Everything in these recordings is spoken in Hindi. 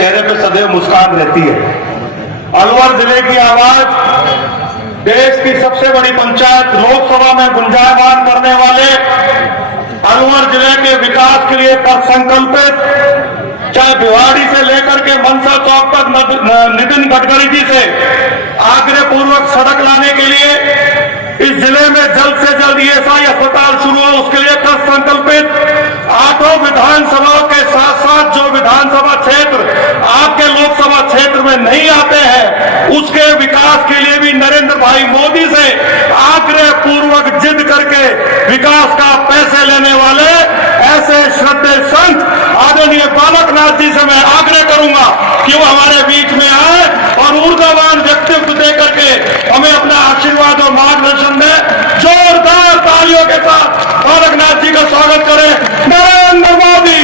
चेहरे पे सदैव मुस्कान रहती है। अलवर जिले की आवाज, देश की सबसे बड़ी पंचायत लोकसभा में गुंजायमान करने वाले, अलवर जिले के विकास के लिए कर संकल्पित, चाहे भिवाड़ी से लेकर के मनसा चौक तक नितिन गडकरी जी से आग्रह पूर्वक सड़क लाने के लिए, इस जिले में जल्द से जल्द ईएसआई अस्पताल शुरू हो, उसके लिए कर संकल्पित, 8 विधानसभाओं के साथ साथ जो विधानसभा क्षेत्र आपके लोकसभा क्षेत्र में नहीं आते हैं, उसके विकास के लिए भी नरेंद्र भाई मोदी से आग्रह पूर्वक जिद करके विकास का पैसे लेने वाले ऐसे श्रद्धेय संत आदरणीय बालकनाथ जी से मैं आग्रह करूंगा कि वो हमारे बीच में आए और ऊर्जावान व्यक्तित्व दे करके हमें अपना आशीर्वाद और मार्गदर्शन दें। जोरदार तालियों के साथ बालकनाथ जी का स्वागत करें। नरेंद्र मोदी,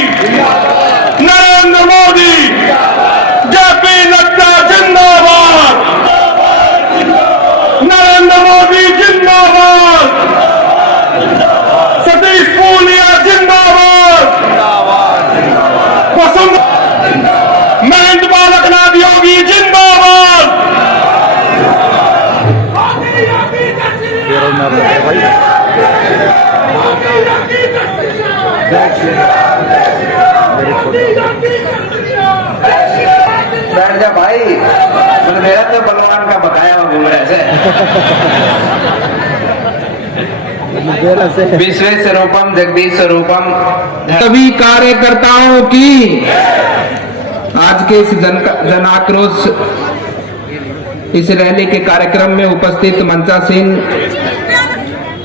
नरेंद्र मोदी, जेपी नड्डा जिंदाबाद, नरेंद्र मोदी जिंदाबाद, सतीश पूनिया जिंदाबाद, महंत बालकनाथ योगी जिंदाबाद। बैठ जा भाई, मेरा तो बलवान का बकाया हुआ घूम रहे से विश्वेश्वरूपम जगदीश स्वरूपम। सभी कार्यकर्ताओं की आज के इस जन आक्रोश इस रैली के कार्यक्रम में उपस्थित मंचासीन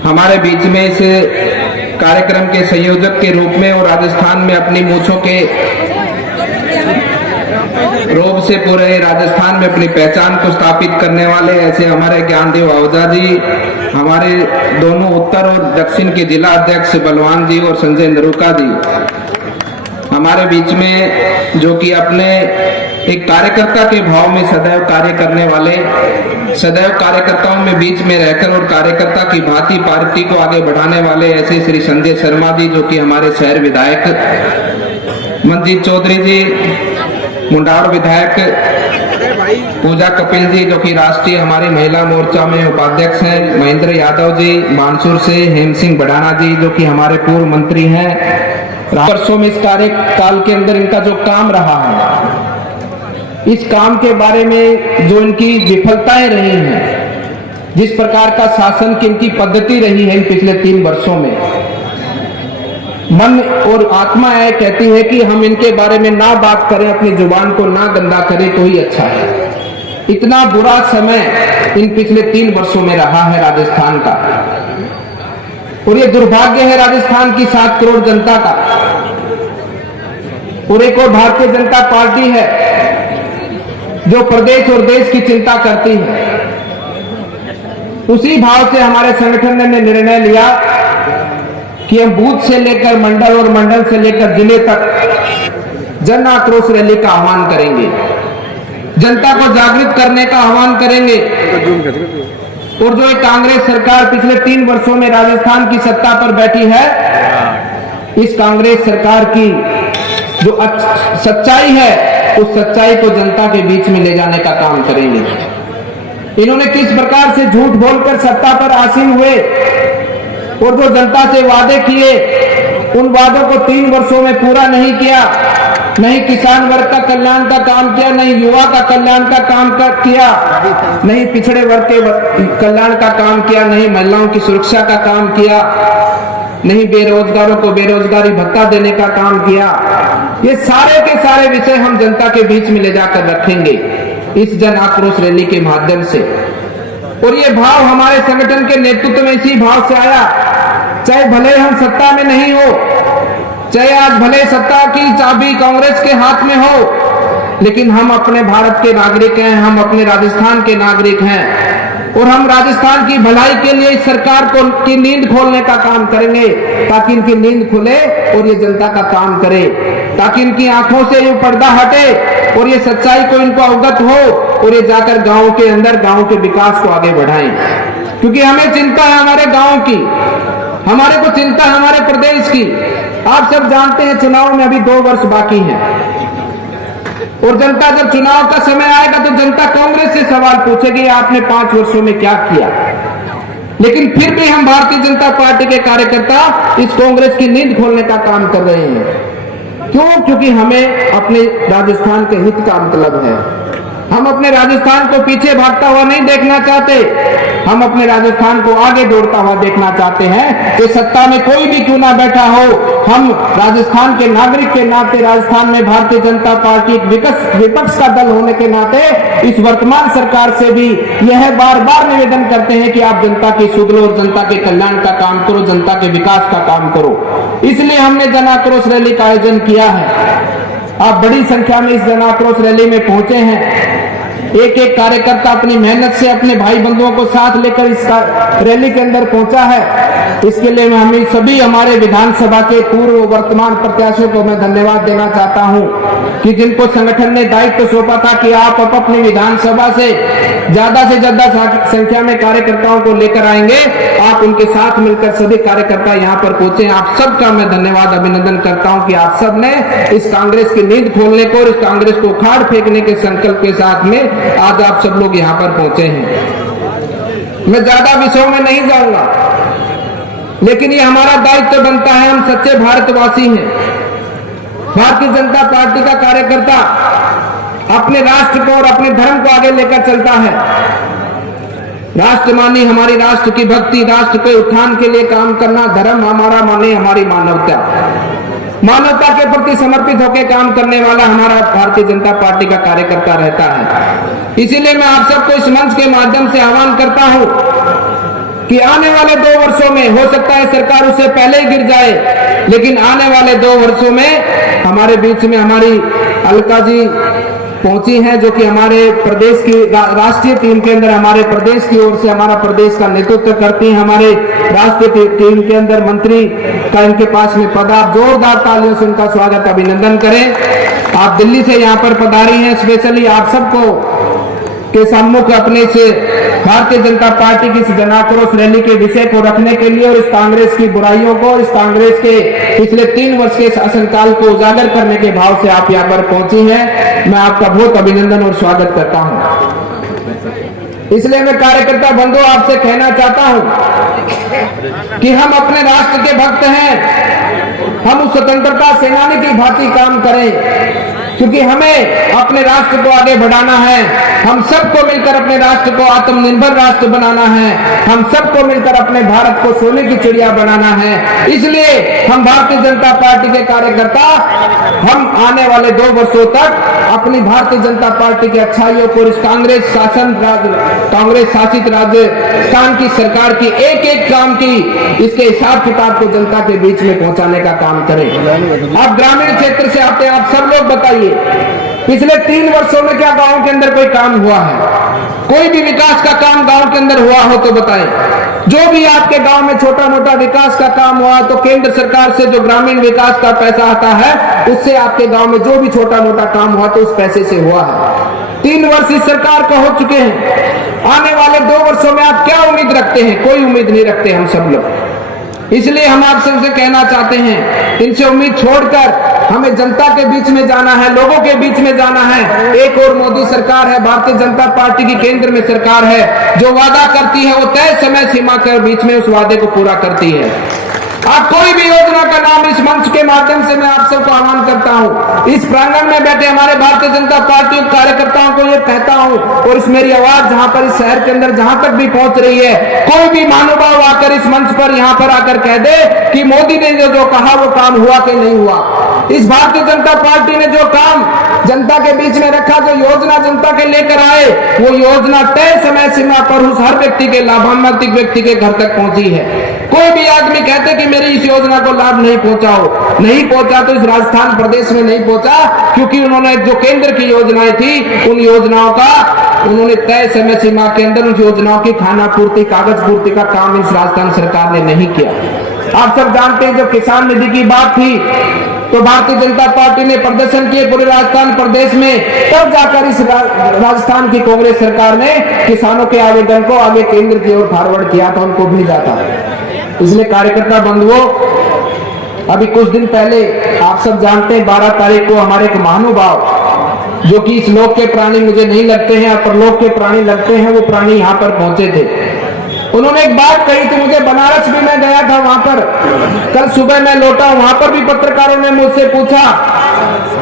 हमारे बीच में इस कार्यक्रम के संयोजक के रूप में और राजस्थान में अपनी मूंछों के रोब से पूरे राजस्थान में अपनी पहचान को स्थापित करने वाले ऐसे हमारे ज्ञानदेव आहूजा जी, हमारे दोनों उत्तर और दक्षिण के जिला अध्यक्ष बलवान जी और संजय नरूका जी हमारे बीच में, जो कि अपने एक कार्यकर्ता के भाव में सदैव कार्य करने वाले, सदैव कार्यकर्ताओं में बीच में रहकर और कार्यकर्ता की भांति पार्टी को आगे बढ़ाने वाले ऐसे श्री संजय शर्मा जी, जो कि हमारे शहर विधायक, मनजीत चौधरी जी मुंडार विधायक, पूजा कपिल जी जो कि राष्ट्रीय हमारी महिला मोर्चा में उपाध्यक्ष हैं, महेंद्र यादव जी बानसूर से, हेम सिंह बढ़ाना जी जो कि हमारे पूर्व मंत्री हैं। वर्षों में इस कार्यकाल के अंदर इनका जो काम रहा है, इस काम के बारे में जो इनकी विफलताएं रही हैं, जिस प्रकार का शासन की इनकी पद्धति रही है इन पिछले 3 वर्षों में, मन और आत्मा यह कहती है कि हम इनके बारे में ना बात करें, अपनी जुबान को ना गंदा करें तो ही अच्छा है। इतना बुरा समय इन पिछले 3 वर्षों में रहा है राजस्थान का, और ये दुर्भाग्य है राजस्थान की 7 करोड़ जनता का। और एक और भारतीय जनता पार्टी है जो प्रदेश और देश की चिंता करती है। उसी भाव से हमारे संगठन ने निर्णय लिया कि हम बूथ से लेकर मंडल और मंडल से लेकर जिले तक जन आक्रोश रैली का आह्वान करेंगे, जनता को जागृत करने का आह्वान करेंगे। और जो कांग्रेस सरकार पिछले 3 वर्षों में राजस्थान की सत्ता पर बैठी है, इस कांग्रेस सरकार की जो सच्चाई है, उस सच्चाई को जनता के बीच में ले जाने का काम करेंगे। इन्होंने किस प्रकार से झूठ बोलकर सत्ता पर आसीन हुए और जो जनता से वादे किए, उन वादों को 3 वर्षों में पूरा नहीं किया। नहीं किसान वर्ग का कल्याण का काम किया, नहीं युवा का कल्याण का काम किया, नहीं पिछड़े वर्ग के कल्याण का काम किया, नहीं महिलाओं की सुरक्षा का काम किया, नहीं बेरोजगारों को बेरोजगारी भत्ता देने का काम किया। ये सारे के सारे विषय हम जनता के बीच में ले जाकर रखेंगे इस जन आक्रोश रैली के माध्यम से। और ये भाव हमारे संगठन के नेतृत्व में इसी भाव से आया, चाहे भले हम सत्ता में नहीं हो, चाहे आज भले सत्ता की चाबी कांग्रेस के हाथ में हो, लेकिन हम अपने भारत के नागरिक हैं, हम अपने राजस्थान के नागरिक हैं और हम राजस्थान की भलाई के लिए इस सरकार को की नींद खोलने का काम करेंगे, ताकि इनकी नींद खुले और ये जनता का काम करे, ताकि इनकी आंखों से ये पर्दा हटे और ये सच्चाई को इनको अवगत हो और ये जाकर गांव के अंदर गांव के विकास को आगे बढ़ाएं। क्योंकि हमें चिंता है हमारे गांव की, हमारे को चिंता है हमारे प्रदेश की। आप सब जानते हैं चुनाव में अभी 2 वर्ष बाकी हैं। और जनता जब चुनाव का समय आएगा तो जनता कांग्रेस से सवाल पूछेगी आपने 5 वर्षों में क्या किया। लेकिन फिर भी हम भारतीय जनता पार्टी के कार्यकर्ता इस कांग्रेस की नींद खोलने का काम कर रहे हैं। क्यों? क्योंकि हमें अपने राजस्थान के हित का मतलब है। हम अपने राजस्थान को पीछे भागता हुआ नहीं देखना चाहते, हम अपने राजस्थान को आगे दौड़ता हुआ देखना चाहते हैं। कि सत्ता में कोई भी क्यों ना बैठा हो, हम राजस्थान के नागरिक के नाते, राजस्थान में भारतीय जनता पार्टी विपक्ष का दल होने के नाते इस वर्तमान सरकार से भी यह बार बार निवेदन करते हैं कि आप जनता की सुधरो और जनता के कल्याण का काम करो, जनता के विकास का काम करो। इसलिए हमने जन आक्रोश रैली का आयोजन किया है। आप बड़ी संख्या में इस जन आक्रोश रैली में पहुंचे हैं। एक एक कार्यकर्ता अपनी मेहनत से अपने भाई बंधुओं को साथ लेकर इस रैली के अंदर पहुंचा है। इसके लिए मैं हमें सभी हमारे विधानसभा के पूर्व वर्तमान प्रत्याशियों को मैं धन्यवाद देना चाहता हूं कि जिनको संगठन ने दायित्व सौंपा था कि आप अपनी विधानसभा से ज्यादा संख्या में कार्यकर्ताओं को लेकर आएंगे, आप उनके साथ मिलकर सभी कार्यकर्ता यहां पर पहुंचे। आप सबका मैं धन्यवाद अभिनंदन करता हूं कि आप सब ने इस कांग्रेस की नींद खोलने को और इस कांग्रेस को उखाड़ फेंकने के संकल्प के साथ में आज आप सब लोग यहां पर पहुंचे हैं। मैं ज्यादा विषयों में नहीं जाऊंगा, लेकिन ये हमारा दायित्व बनता है। हम सच्चे भारतवासी हैं। भारतीय जनता पार्टी का कार्यकर्ता अपने राष्ट्र को और अपने धर्म को आगे लेकर चलता है। राष्ट्र माने हमारी राष्ट्र की भक्ति, राष्ट्र के उत्थान के लिए काम करना। धर्म हमारा माने हमारी मानवता, मानवता के प्रति समर्पित होकर काम करने वाला हमारा भारतीय जनता पार्टी का कार्यकर्ता रहता है। इसीलिए मैं आप सबको इस मंच के माध्यम से आह्वान करता हूं कि आने वाले 2 वर्षों में हो सकता है सरकार उससे पहले ही गिर जाए, लेकिन आने वाले 2 वर्षों में हमारे बीच में हमारी अलका जी पहुंची हैं, जो कि हमारे प्रदेश की राष्ट्रीय टीम के अंदर हमारे प्रदेश की ओर से हमारा प्रदेश का नेतृत्व करती हैं। हमारे राष्ट्रीय टीम के अंदर मंत्री का इनके पास में पद। आप जोरदार तालियों से उनका स्वागत अभिनंदन करें। आप दिल्ली से यहाँ पर पधारी हैं स्पेशली आप सबको के सम्मुख अपने से भारतीय जनता पार्टी की इस जन आक्रोश रैली के विषय को रखने के लिए और इस कांग्रेस की बुराइयों को, इस कांग्रेस के पिछले 3 वर्ष के शासनकाल को उजागर करने के भाव से आप यहाँ पर पहुंची हैं। मैं आपका बहुत अभिनंदन और स्वागत करता हूं। इसलिए मैं कार्यकर्ता बंधुओं आपसे कहना चाहता हूं कि हम अपने राष्ट्र के भक्त हैं। हम उस स्वतंत्रता सेनानी की भांति काम करें, क्योंकि हमें अपने राष्ट्र को आगे बढ़ाना है। हम सबको मिलकर अपने राष्ट्र को आत्मनिर्भर राष्ट्र बनाना है। हम सबको मिलकर अपने भारत को सोने की चिड़िया बनाना है। इसलिए हम भारतीय जनता पार्टी के कार्यकर्ता हम आने वाले 2 वर्षों तक अपनी भारतीय जनता पार्टी की अच्छाइयों को इस कांग्रेस शासित राजस्थान की सरकार की एक एक काम की इसके हिसाब किताब को जनता के बीच में पहुंचाने का काम करें। आप ग्रामीण क्षेत्र से आते हैं, आप सब लोग बताइए पिछले 3 वर्षों में क्या गांव के अंदर कोई काम हुआ है? कोई भी विकास का काम गांव के अंदर हुआ हो तो बताएं। जो भी आपके गांव में छोटा मोटा विकास का काम हुआ तो केंद्र सरकार से जो ग्रामीण विकास का पैसा आता है उससे आपके गांव में जो भी छोटा मोटा काम हुआ तो उस पैसे से हुआ है। 3 वर्ष इस सरकार को हो चुके हैं। आने वाले 2 वर्षों में आप क्या उम्मीद रखते हैं? कोई उम्मीद नहीं रखते हम सब लोग। इसलिए हम आप सबसे कहना चाहते हैं, इनसे उम्मीद छोड़कर हमें जनता के बीच में जाना है, लोगों के बीच में जाना है। एक और मोदी सरकार है, भारतीय जनता पार्टी की केंद्र में सरकार है, जो वादा करती है वो तय समय सीमा के बीच में उस वादे को पूरा करती है। आप कोई भी योजना का नाम इस मंच के माध्यम से मैं आप सबको आह्वान करता हूं, इस प्रांगण में बैठे हमारे भारतीय जनता पार्टी कार्यकर्ताओं को ये कहता हूं, और इस मेरी आवाज जहां पर इस शहर के अंदर जहां तक भी पहुंच रही है, कोई भी महानुभाव आकर इस मंच पर यहां पर आकर कह दे कि मोदी ने जो कहा वो काम हुआ कि नहीं हुआ। इस भारतीय जनता पार्टी ने जो काम जनता के बीच में रखा, जो योजना जनता के लेकर आए, वो योजना तय समय सीमा पर उस हर व्यक्ति के लाभान्वित व्यक्ति के घर तक पहुंची है। कोई भी आदमी कहते कि मेरी इस योजना को लाभ नहीं पहुंचा तो इस राजस्थान प्रदेश में नहीं पहुंचा, क्योंकि उन्होंने जो केंद्र की योजनाएं थी उन योजनाओं का उन्होंने तय समय सीमा के अंदर उन योजनाओं की खाना पूर्ति, कागज पूर्ति का काम इस राजस्थान सरकार ने नहीं किया। आप सब जानते हैं, जो किसान निधि की बात थी तो भारतीय जनता पार्टी ने प्रदर्शन किए पूरे राजस्थान प्रदेश में, तब जाकर इस राजस्थान की कांग्रेस सरकार ने किसानों के आवेदन को आगे केंद्र की ओर फॉरवर्ड किया था, उनको भेजा था। इसलिए कार्यकर्ता बंधुओं, अभी कुछ दिन पहले आप सब जानते हैं 12 तारीख को हमारे एक महानुभाव जो कि इस लोक के प्राणी मुझे नहीं लगते हैं और परलोक के प्राणी लगते हैं, वो प्राणी यहाँ पर पहुंचे थे। उन्होंने एक बात कही थी मुझे, बनारस भी मैं गया था, वहां पर कल सुबह मैं लौटा, वहां पर भी पत्रकारों ने मुझसे पूछा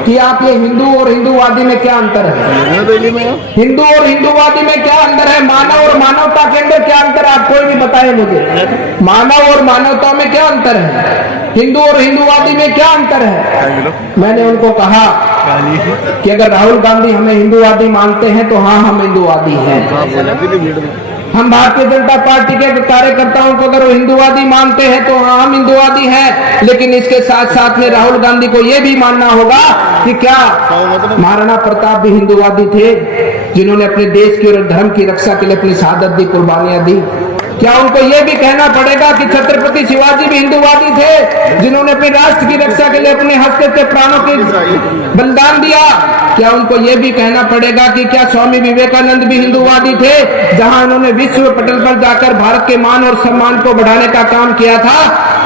कि आप ये हिंदू और हिंदूवादी में क्या अंतर है, हिंदू और हिंदूवादी में क्या अंतर है, मानव और मानवता के अंदर क्या अंतर है, आप कोई भी बताए मुझे, मानव और मानवता में क्या अंतर है, हिंदू और हिंदूवादी में क्या अंतर है। मैंने उनको कहा कि अगर राहुल गांधी हमें हिंदूवादी मानते हैं तो हाँ, हम हिंदूवादी हैं। हम भारतीय जनता पार्टी के कार्यकर्ताओं को अगर वो हिंदूवादी मानते हैं तो हाँ, हम हिंदूवादी हैं। लेकिन इसके साथ साथ में राहुल गांधी को यह भी मानना होगा कि क्या महाराणा प्रताप भी हिंदूवादी थे, जिन्होंने अपने देश की और धर्म की रक्षा के लिए अपनी शहादत दी, कुर्बानियां दी। क्या उनको यह भी कहना पड़ेगा कि छत्रपति शिवाजी भी हिंदूवादी थे, जिन्होंने अपने राष्ट्र की रक्षा के लिए अपने हस्ते से प्राणों के बलिदान दिया। क्या उनको यह भी कहना पड़ेगा कि क्या स्वामी विवेकानंद भी हिंदूवादी थे, जहां उन्होंने विश्व पटल पर जाकर भारत के मान और सम्मान को बढ़ाने का काम किया था।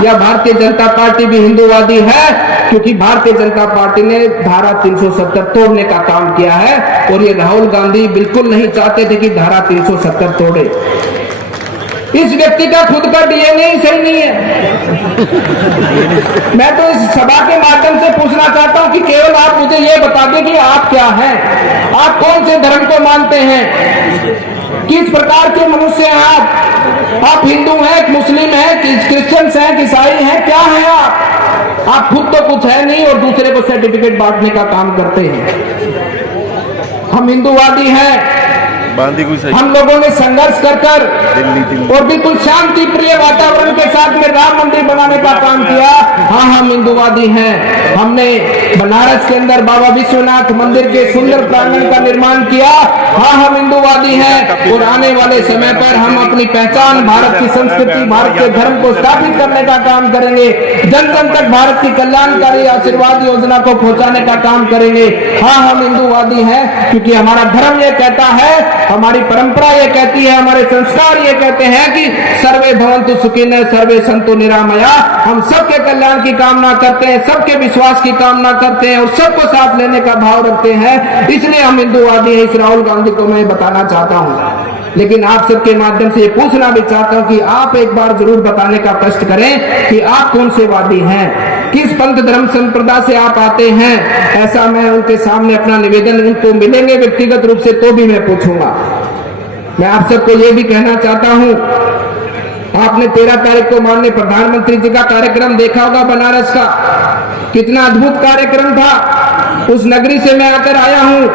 या भारतीय जनता पार्टी भी हिंदूवादी है, क्योंकि भारतीय जनता पार्टी ने धारा 370 तोड़ने का काम किया है, और ये राहुल गांधी बिल्कुल नहीं चाहते थे कि धारा 370 तोड़े। इस व्यक्ति का खुद का डीएनए ही सही नहीं है। मैं तो इस सभा के माध्यम से पूछना चाहता हूं कि केवल आप मुझे ये बता दें कि आप क्या हैं, आप कौन से धर्म को मानते हैं, किस प्रकार के मनुष्य हैं आप हिंदू हैं, मुस्लिम हैं, क्रिश्चियंस हैं, ईसाई हैं, क्या हैं आप खुद तो कुछ है नहीं और दूसरे को सर्टिफिकेट बांटने का काम करते हैं। हम हिंदूवादी हैं, हम लोगों ने संघर्ष कर और बिल्कुल शांति प्रिय वातावरण के साथ में राम मंदिर बनाने का काम किया। हाँ, हम हिंदूवादी हैं। हमने बनारस के अंदर बाबा विश्वनाथ मंदिर के सुंदर प्रांगण का निर्माण किया। हाँ, हम हिंदूवादी हैं, और आने वाले समय पर हम अपनी पहचान, भारत की संस्कृति, भारत के धर्म को स्थापित करने का काम करेंगे। जन जन तक भारत की कल्याणकारी आशीर्वाद योजना को पहुंचाने का काम करेंगे। हाँ, हम हिंदूवादी हैं, क्योंकि हमारा धर्म ये कहता है, हमारी परंपरा ये कहती है, हमारे संस्कार ये कहते हैं कि सर्वे भवन्तु सुखिनः सर्वे सन्तु निरामया। हम सबके कल्याण की कामना करते हैं, सबके विश्वास की कामना करते हैं और सबको साथ लेने का भाव रखते हैं। इसलिए हम हिंदूवादी हैं। इस राहुल गांधी को मैं बताना चाहता हूं, लेकिन आप सबके माध्यम से ये पूछना भी चाहता हूं कि आप एक बार जरूर बताने का कष्ट करें कि आप कौन से वादी हैं, किस पंथ धर्म संप्रदाय से आप आते हैं। ऐसा मैं उनके सामने अपना निवेदन, उनको मिलेंगे व्यक्तिगत रूप से तो भी मैं पूछूंगा। मैं आप सबको ये भी कहना चाहता हूं, आपने 13 तारीख को माननीय प्रधानमंत्री जी का कार्यक्रम देखा होगा बनारस का, कितना अद्भुत कार्यक्रम था। उस नगरी से मैं आकर आया हूं,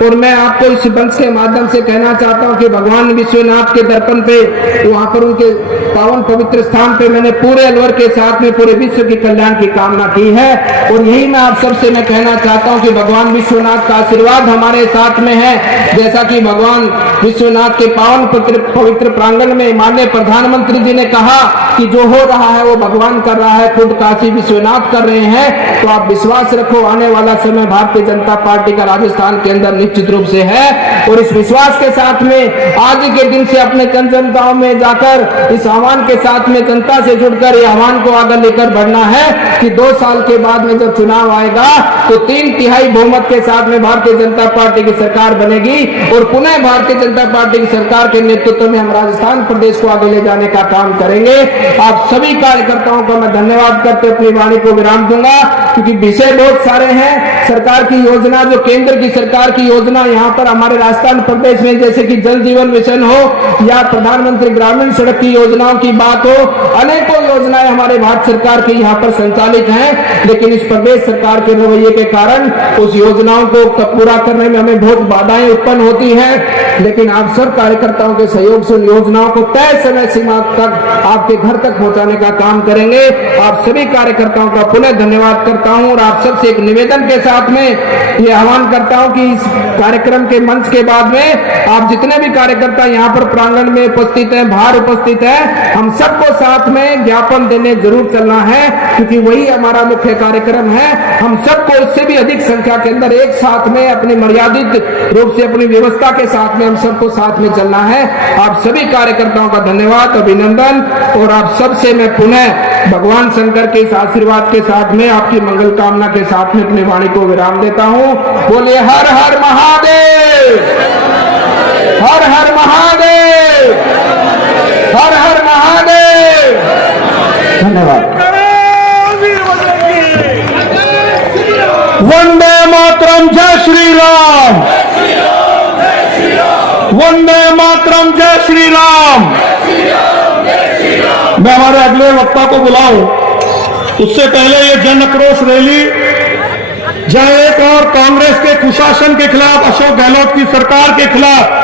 और मैं आपको इस मंच के माध्यम से कहना चाहता हूं कि भगवान विश्वनाथ के दर्पण पे, वहां पर उनके पावन पवित्र स्थान पे मैंने पूरे अलवर के साथ में पूरे विश्व की कल्याण की कामना की है। और यही मैं आप सबसे मैं कहना चाहता हूं कि भगवान विश्वनाथ का आशीर्वाद हमारे साथ में है। जैसा कि भगवान विश्वनाथ के पावन पवित्र प्रांगण में माननीय प्रधानमंत्री जी ने कहा कि जो हो रहा है वो भगवान कर रहा है, खुद काशी विश्वनाथ कर रहे हैं। तो आप विश्वास रखो, आने वाला समय भारतीय जनता पार्टी का राजस्थान के अंदर निश्चित रूप से है। और इस विश्वास के साथ में आज के दिन से अपने जन गांव में जाकर इस आह्वान के साथ में जनता से जुड़कर ये आह्वान को आगे लेकर बढ़ना है कि 2 साल के बाद में जब चुनाव आएगा तो 3/3 बहुमत के साथ में भारतीय जनता पार्टी की सरकार बनेगी, और पुनः भारतीय जनता पार्टी की सरकार के नेतृत्व में हम राजस्थान प्रदेश को आगे ले जाने का काम करेंगे। आप सभी कार्यकर्ताओं का मैं धन्यवाद करते अपनी वाणी को विराम दूंगा, क्योंकि विषय बहुत सारे हैं। सरकार की योजना, जो केंद्र की सरकार की योजना यहाँ पर हमारे राजस्थान प्रदेश में, जैसे कि जल जीवन मिशन हो या प्रधानमंत्री ग्रामीण सड़क की योजनाओं की बात हो, अनेकों योजनाएं हमारे भारत सरकार की यहाँ पर संचालित हैं। लेकिन इस प्रदेश सरकार के रवैये के कारण उस योजनाओं को पूरा करने में हमें बहुत बाधाएं उत्पन्न होती हैं। लेकिन आप सब कार्यकर्ताओं के सहयोग से उन योजनाओं को तय समय सीमा तक आपके घर तक पहुंचाने का काम करेंगे। आप सभी कार्यकर्ताओं का पुनः धन्यवाद करता हूं, और आप सबसे एक निवेदन के साथ में ये आह्वान करता हूं कि इस कार्यक्रम के मंच के बाद में आप जितने भी कार्यकर्ता यहाँ पर प्रांगण में उपस्थित हैं, बाहर उपस्थित हैं, हम सबको साथ में ज्ञापन देने जरूर चलना है, क्योंकि वही हमारा मुख्य कार्यक्रम है। हम सबको इससे भी अधिक संख्या के अंदर एक साथ में अपनी मर्यादित रूप से अपनी व्यवस्था के साथ में हम सबको साथ में चलना है। आप सभी कार्यकर्ताओं का धन्यवाद, अभिनंदन, और आप सबसे मैं पुनः भगवान शंकर के इस आशीर्वाद के साथ में आपकी मंगल कामना के साथ में अपनी वाणी को विराम देता हूं। बोलिए हर हर महादेव, हर हर महादेव, हर हर महादेव। धन्यवाद। वंदे मातरम, जय श्री राम। वंदे मातरम, जय श्री राम। मैं हमारे अगले वक्ता को बुलाऊं, उससे पहले ये जन आक्रोश रैली जहां एक और कांग्रेस के कुशासन के खिलाफ, अशोक गहलोत की सरकार के खिलाफ